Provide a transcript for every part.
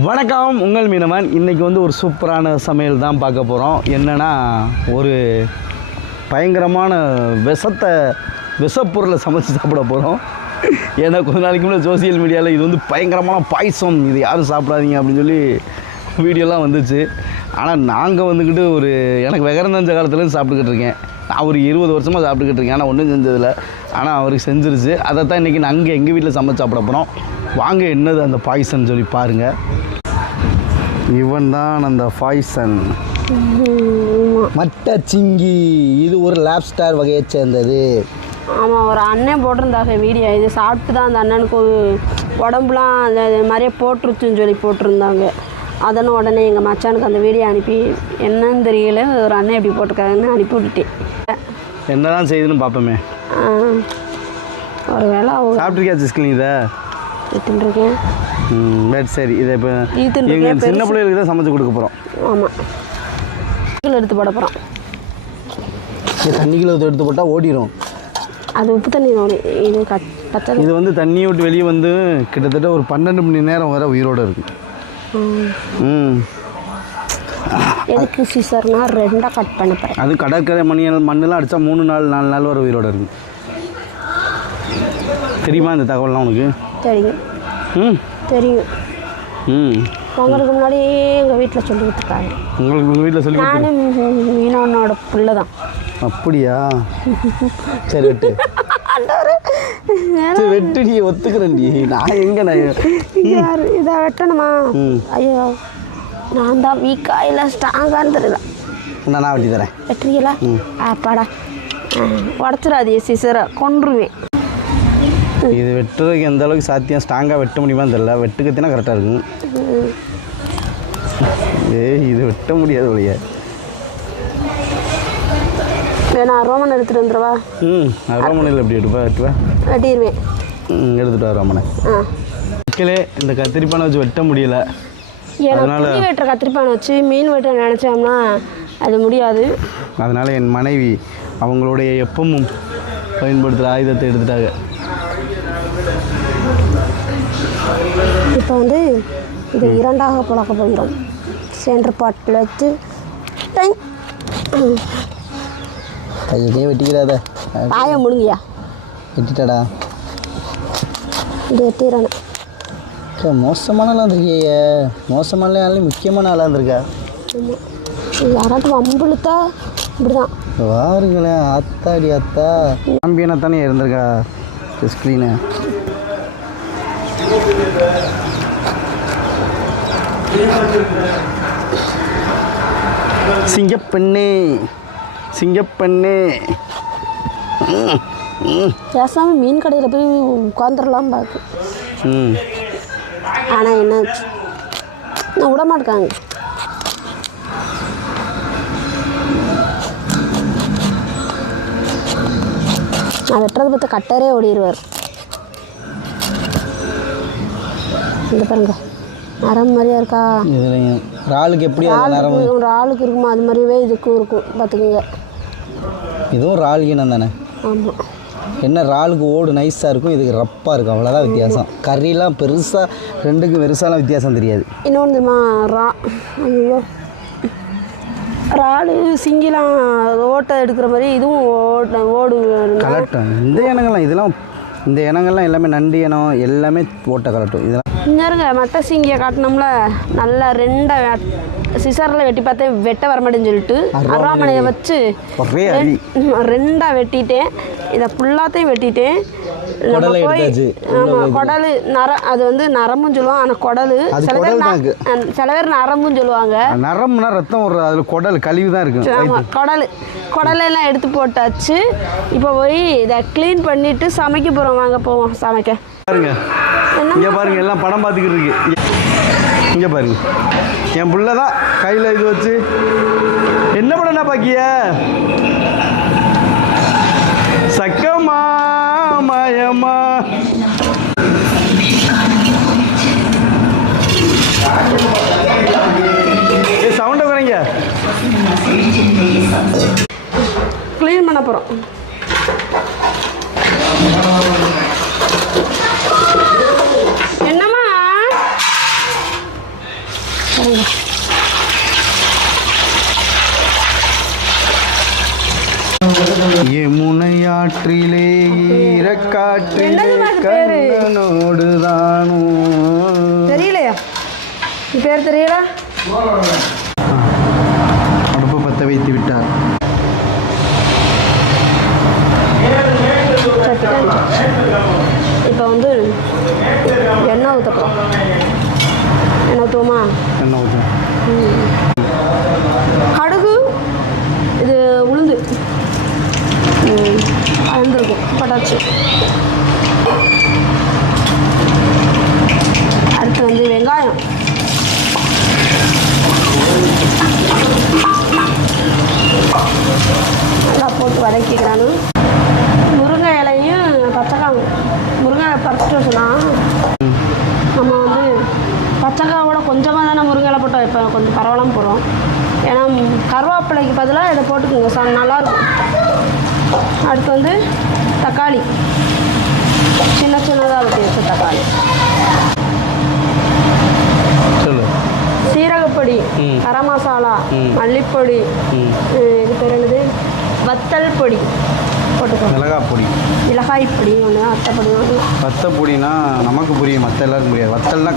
வணக்கம், உங்கள் மீனவன். இன்றைக்கி வந்து ஒரு சூப்பரான சமையல் தான் பார்க்க போகிறோம். என்னென்னா, ஒரு பயங்கரமான விஷப்பொருளை சமைச்சு சாப்பிட போகிறோம். ஏன்னா கொஞ்ச நாளைக்கு முன்னாடி சோசியல் மீடியாவில் இது வந்து பயங்கரமான பாய்சம், இது யாரும் சாப்பிடாதீங்க அப்படின்னு சொல்லி வீடியோலாம் வந்துச்சு. ஆனால் நாங்கள் வந்துக்கிட்டு எனக்கு விகரந்தஞ்ச காலத்துலேருந்து சாப்பிட்டுக்கிட்டு இருக்கேன். நான் ஒரு 20 வருஷமாக சாப்பிட்டுக்கிட்டு இருக்கேன். ஆனால் ஒன்றும் செஞ்சதில்லை. ஆனால் அவருக்கு செஞ்சிருச்சு. அதை தான் இன்றைக்கி நாங்கள் எங்கள் வீட்டில் சமைச்சு சாப்பிட போகிறோம். வாங்க, என்னது அந்த பாய்சன் சொல்லி பாருங்கள். இவன் தான் அந்த பாய்சன், மட்டச்சிங்கி. இது ஒரு லாப்ஸ்டார் வகையை சேர்ந்தது. ஆமாம், ஒரு அண்ணன் போட்டிருந்தாங்க வீடியோ. இது சாப்பிட்டு தான் அந்த அண்ணனுக்கு உடம்புலாம் அந்த மாதிரியே போட்டுருச்சுன்னு சொல்லி போட்டிருந்தாங்க. அதனால் உடனே எங்கள் மச்சானுக்கு அந்த வீடியோ அனுப்பி என்னன்னு தெரியல, ஒரு அண்ணன் எப்படி போட்டிருக்காங்கன்னு அனுப்பி விட்டுட்டேன். என்ன தான் செய்யுதுன்னு பார்ப்போமே. ஒரு வேளை சாப்பிட்ருக்கியா சிஸ்கில்? இதை தின்றுருக்கேன். சரி, இதை இப்போ எங்கள் சின்ன பிள்ளைகளுக்கு தான் சமைச்சு கொடுக்க போகிறோம். ஆமாம், எடுத்து போட போகிறோம். தண்ணிக்குள்ள எடுத்து போட்டால் ஓடிடும். அது உப்பு தண்ணி ஓடி. இது பச்சை. இது வந்து தண்ணியை விட்டு வெளியே வந்து கிட்டத்தட்ட ஒரு 12 மணி நேரம் வரை உயிரோடு இருக்குது. எதுக்கு சீசர்னா 2 கட் பண்ண போகிறேன். அது கடற்கரை மண்ணெல்லாம் அடித்தா 3 நாள் 4 நாள் வரை உயிரோடு இருக்குது. தெரியுமா இந்த தகவல்லாம் உனக்கு? தெரியும். தெரியும். உங்களுக்கு முன்னாடி எங்கள் வீட்டில் சொல்லி கொடுத்துருக்காங்க. உங்களுக்கு உங்கள் வீட்டில் சொல்லி? நானும் மீனவனோட பிள்ளை தான். அப்படியா? சரி, வெட்டு. சரி, வெட்டு. நீ ஒத்துக்கிறேன்டி. நான் எங்கே இதை வெட்டணுமா? ஐயோ, நான் தான் வீக்கா இல்லை ஸ்ட்ராங்கான்னு தெரியல. நான் வெட்டி தரேன். வெட்டுறீங்களா? அப்பாடா, உடச்சிடாதே சீசரை, கொன்றுவேன். இது வெட்டுறதுக்கு எந்த அளவுக்கு சாத்தியம், ஸ்ட்ராங்காக வெட்ட முடியுமான்னு தெரியல. வெட்டு கத்தினா கரெக்டாக இருக்கும். இது வெட்ட முடியாது வழியா. நான் ரோமன் எடுத்துகிட்டு வந்துடுவா. ரோமனில் எப்படி வெட்டுவேன்? வெட்டிடுவேன். எடுத்துகிட்டு வா ரோமனை. மக்களே, இந்த கத்திரிப்பானை வச்சு வெட்ட முடியல. அதனால் வெட்டுற கத்திரிப்பானை வச்சு மீன் வெட்ட நினச்சோம்னா அது முடியாது. அதனால் என் மனைவி அவங்களுடைய எப்பவும் பயன்படுத்துகிற ஆயுதத்தை எடுத்துட்டாங்க. இப்போ வந்து இதை 2ஆக புழக்க போகிறோம். சென்டர் பாட்டில் வச்சு கையிலே வெட்டிக்கிறாத. காய முடிங்கயா. வெட்டிட்டாடா. இது வெட்டிடுறேன். மோசமான ஆளாக இருந்திருக்கிய. மோசமான ஆள் முக்கியமான ஆளாக இருந்திருக்கா. ஆமாம், யாராட்டும் வம்புழுத்தா இப்படிதான் வாருங்களேன். அத்தாடி அத்தா சாம்பியனாக தானே இருந்திருக்கா ஸ்க்ரீனு. சிங்கப்பெண்ணே, சிங்கப்பெண்ணே. பேசாமல் மீன் கடையில் போய் உட்காந்துடலாம் பார்க்கு. ஆனால் என்ன நான் விட மாட்டேக்காங்க. நான் வெட்டுறதை பார்த்து கட்டரே ஓடிடுவார். இந்த பாருங்க, நரம் மாதிரியா இருக்கா. இறாலுக்கு எப்படி ஒரு ஆளுக்கு இருக்குமா, அது மாதிரியே இதுக்கும் இருக்கும் பார்த்துக்குங்க. இதுவும் இறால் இனம் தானே? ஆமாம். என்ன, இறாலுக்கு ஓடு நைஸாக இருக்கும், இதுக்கு ரப்பாக இருக்கும், அவ்வளோதான் வித்தியாசம். கறிலாம் பெருசாக ரெண்டுக்கும் பெருசாலாம் வித்தியாசம் தெரியாது. இன்னொன்று தெரியுமா, ஐயோ, இறாலு சிங்கிலாம் ஓட்டை எடுக்கிற மாதிரி இதுவும் ஓடு கலட்டும். இந்த இனங்கள்லாம் எல்லாமே நண்டு இனம், எல்லாமே ஓட்டை கலட்டும். இதெல்லாம் இங்க மட்டை சிங்கியை காட்டினோம்ல, நல்லா 2 சிசரில் வெட்டி பார்த்தேன், வெட்ட வரமாட்டேன்னு சொல்லிட்டு அருவாமனையை வச்சு 2 வெட்டிட்டேன். இதை ஃபுல்லாத்தையும் வெட்டிட்டேன். ஆமாம், குடல் அது வந்து நரம்புன்னு சொல்லுவாங்க. ஆனால் குடல் சில பேர் நரம்புன்னு சொல்லுவாங்க. நரம்புனா ரத்தம் ஒரு, அதில் குடல் கழிவு தான் இருக்குது. ஆமாம், குடலெல்லாம் எடுத்து போட்டாச்சு. இப்போ போய் இதை க்ளீன் பண்ணிவிட்டு சமைக்க போகிறோம். வாங்க போவோம் சமைக்க. பாருங்க, இங்கே பாருங்க, எல்லாம் படம் பார்த்துக்கிட்டு இருக்கு. இங்கே பாருங்க, என் பிள்ளை தான் கையில் இது வச்சு என்ன படம்னா பாக்கிய சக்கமா மயமா. சவுண்டை குறைங்க. க்ளீன் பண்ண போகிறோம். யமுனையாற்றிலே ஈரக்காற்றிலே கண்ணனோடுதானோ. தெரியலையா பேர் தெரியல. அடுப்பு பற்ற வைத்து விட்டார். இப்போ வந்து எண்ணெய் ஊற்றப்போம். எண்ணெய் ஊற்றுவோமா? எண்ணெய் ஊற்றும். கடுகு, இது உளுந்து அழுந்திருக்கும் பட்டாச்சு. அடுத்து வந்து வெங்காயம், நல்லா போட்டு வதக்கிக்கிறானு. முருங்கை இலையும் பச்சைக்காய், முருங்கை பறிச்சிட்டு வச்சோன்னா நம்ம வந்து பச்சைக்காயோட கொஞ்சமாக தானே முருங்கை இலை போட்டோம். இப்போ கொஞ்சம் பரவாயில்லாமல் போடுறோம். ஏன்னா கருவேப்பிலைக்கு பதிலாக இதை போட்டுக்கோங்க, நல்லாயிருக்கும். அடுத்து வந்து தக்காளி, சின்ன சின்னதாக வெட்டி வச்ச தக்காளி. சீரகப்பொடி, கரம் மசாலா, மல்லிப்பொடி, இது பேர் என்னது, வத்தல் பொடி போட்டுக்கோங்க. மிளகாய் பொடி, மிளகாய் பொடி ஒன்று, வத்தப்பொடி ஒன்று. வத்தப்பொடினா நமக்கு புரியும், மற்ற எல்லாருக்கும் புரியாது. வத்தல்னா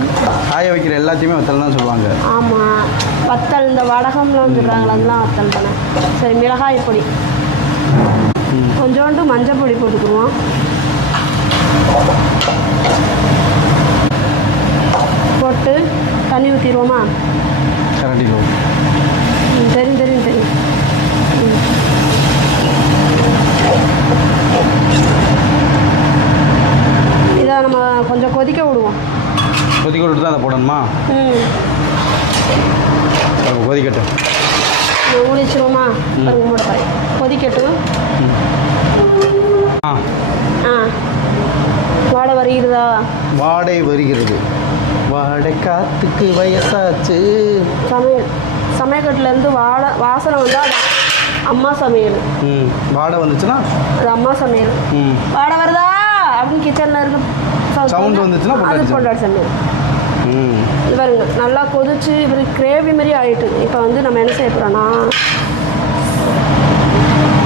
காய வைக்கிற எல்லாத்தையுமே வத்தல் தான் சொல்லுவாங்க. ஆமாம், வத்தல் இந்த வடகம்லாம் சொல்கிறாங்களா, அதெல்லாம் வத்தல் தானே. சரி, மிளகாய் பொடி, கொஞ்சோண்டு மஞ்சள் பொடி போட்டுக்குருவோம். போட்டு தண்ணி ஊற்றிடுவோமா? கரண்டியில் தெரியும் தெரியும் தெரியும். இதை நம்ம கொஞ்சம் கொதிக்க விடுவோம். கொதிக்க விட்டு தான் அதை போடணுமா? கொதிக்கட்டும். ஊழிச்சிருவோமா? கொதிக்கட்டும். வாடை வருகிறதா? வாடை வருகிறது. வாடை காத்துக்கு வயசாச்சு. சமையக்கட்டிலேருந்து வாசனை வந்தால் அம்மா சமையல். வாடை வந்துச்சுன்னா அது அம்மா சமையல். வாடை வருதா அப்படின்னு கிச்சனில் இருக்கு சவுண்ட் வந்துச்சுன்னா அது பொண்டாட்டி சமையல். இது பாருங்க, நல்லா கொதிச்சு இப்படி கிரேவி மாதிரி ஆகிட்டு. இப்போ வந்து நம்ம என்ன செய்ய போகிறோன்னா,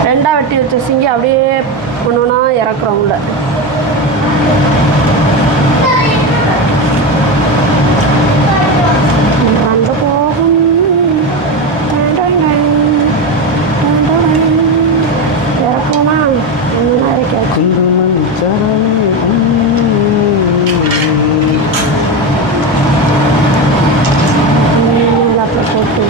ரெண்டாக வெட்டி வச்ச சிங்கி அப்படியே ஒன்றுனா இறக்குறோம் உள்ள. இறக்குவோமா? ஒன்றுனா இறக்காச்சு. போட்டு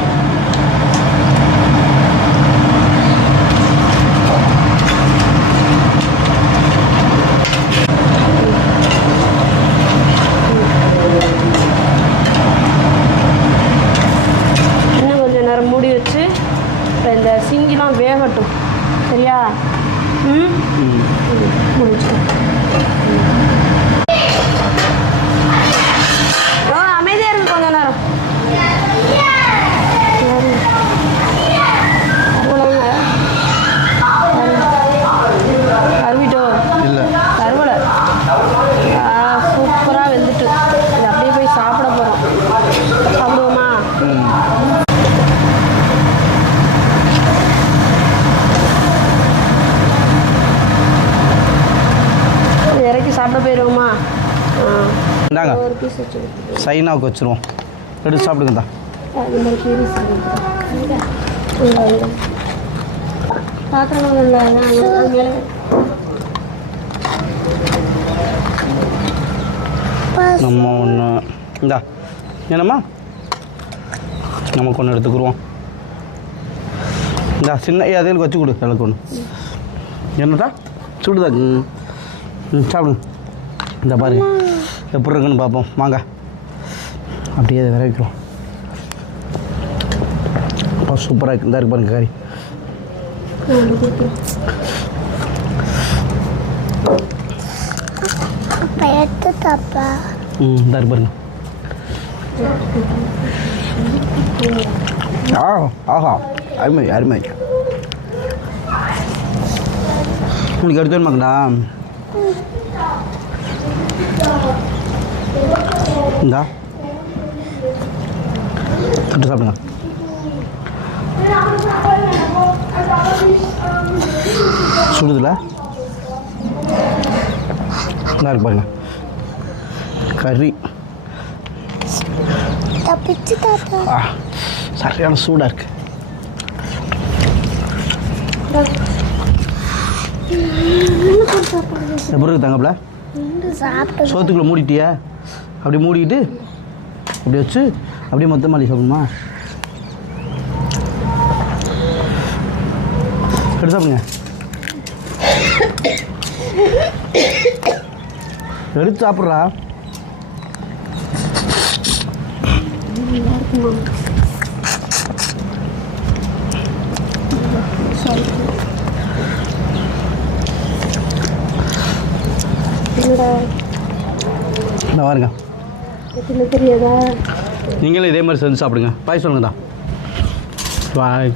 இன்னும் கொஞ்சம் நேரம் மூடி வச்சு இப்போ இந்த சிங்கிலாம் வேகட்டும். சரியா? மூடி வச்சுட்டோம். அமைதியாக இருக்கு கொஞ்ச நேரம். கருவிட்டோ இல்லை, கருவலை சூப்பராக வெந்துட்டு. இது அப்படியே போய் சாப்பிட போகிறோம். சாப்பிடுவோமா? இறக்கி சாப்பிட போயிடுவோமா? இந்தாங்க, ஒரு பீஸ் வச்சு சைனாவுக்கு வச்சுருவோம். எடுத்து சாப்பிடுங்க தான். பாத்திரம் மேலே நம்ம ஒன்று இந்தா என்னம்மா, நமக்கு ஒன்று எடுத்துக்குருவோம். இந்தா சின்ன அதுகளுக்கு வச்சு கொடு. எனக்கு ஒன்று என்னடா சுடுதா? சாப்பிடுங்க. இந்த பாருங்க எப்படி இருக்குன்னு பார்ப்போம் வாங்க. அப்படியே அதை விரைக்கிறோம். அப்பா சூப்பராக இருக்கு. இந்த இருக்கு பாருங்க கறி. இந்த இருக்கு பாருங்க. ஆஹா அருமை அருமை. உங்களுக்கு எடுத்து வேணுமாங்கடா? இந்தா தொட்டு சாப்பிடுங்க. சுடுதுல நல்லா இருக்கு பாருங்க. கறி சரியான சூடாக இருக்கு. எப்படி இருக்கு தங்கப்பில்? சோத்துக்குள்ளே மூடிட்டியா? அப்படி மூடிட்டு அப்படி வச்சு அப்படியே மொத்தமாக சாப்பிடுமா? எடுத்து சாப்பிடுங்க. எடுத்து சாப்பிட்றா. பாருங்க, தெரியாதா? நீங்களும் இதே மாதிரி செஞ்சு சாப்பிடுங்க. பாய் சொல்லுங்க தான். பாய்.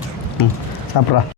சாப்பிட்றா.